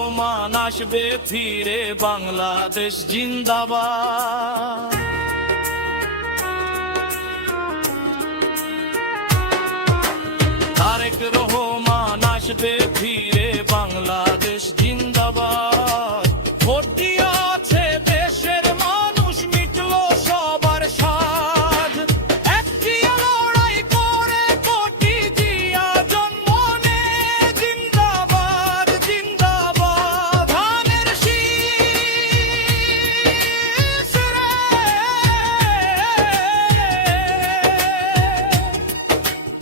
রহমান আসবে ফিরে, বাংলাদেশ জিন্দাবাদ। তারেক রহমান আসবে ফিরে, বাংলাদেশ জিন্দাবাদ। ভোট দিয়েছে দেশের মানুষ, মিটলো সবার সাধ। একটিয়া লড়াই করে কোটি জিয়া জন্ম নে, জিন্দাবাদ জিন্দাবাদ। ধানের শীষ রে,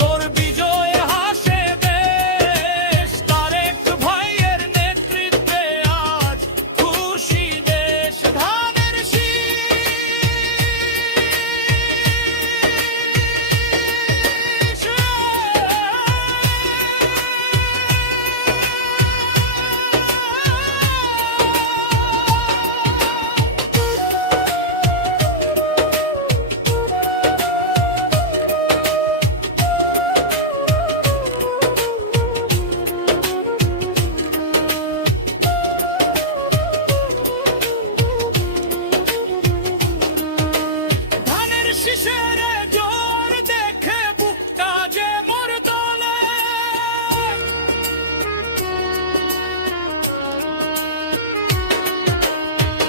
তোর বিজয় হাসে দেশ। তারেক ভাইয়ের নেতৃত্বে আজ খুশি দেশ। ধানের শীষ রে। ধানের শীষের জোর দেখে বুকটা যে মোর দোলে।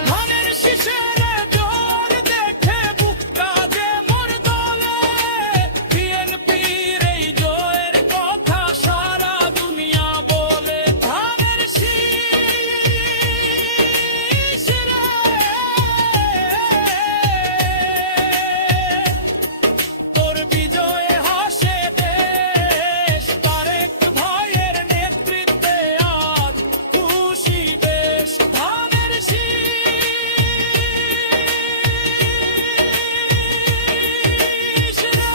ধানের শীষের জোর দেখে বুকটা যে মোর দোলে। বিএনপির এই জয়ের কথা সারা দুনিয়া বলে। ধানের শীষ রে, তোর বিজয়ে হাসে দেশ। তারেক ভাইয়ের নেতৃত্বে আজ খুশি দেশ। ধানের শীষ রে।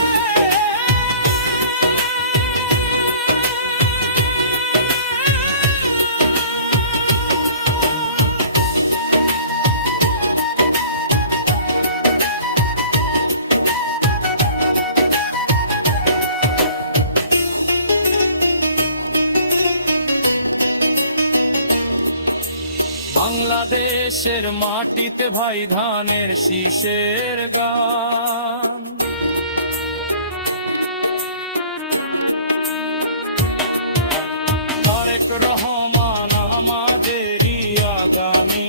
বাংলাদেশের মাটিতে ভাই ধানের শীষের গান। তারেক রহমান আমাদেরই আগামী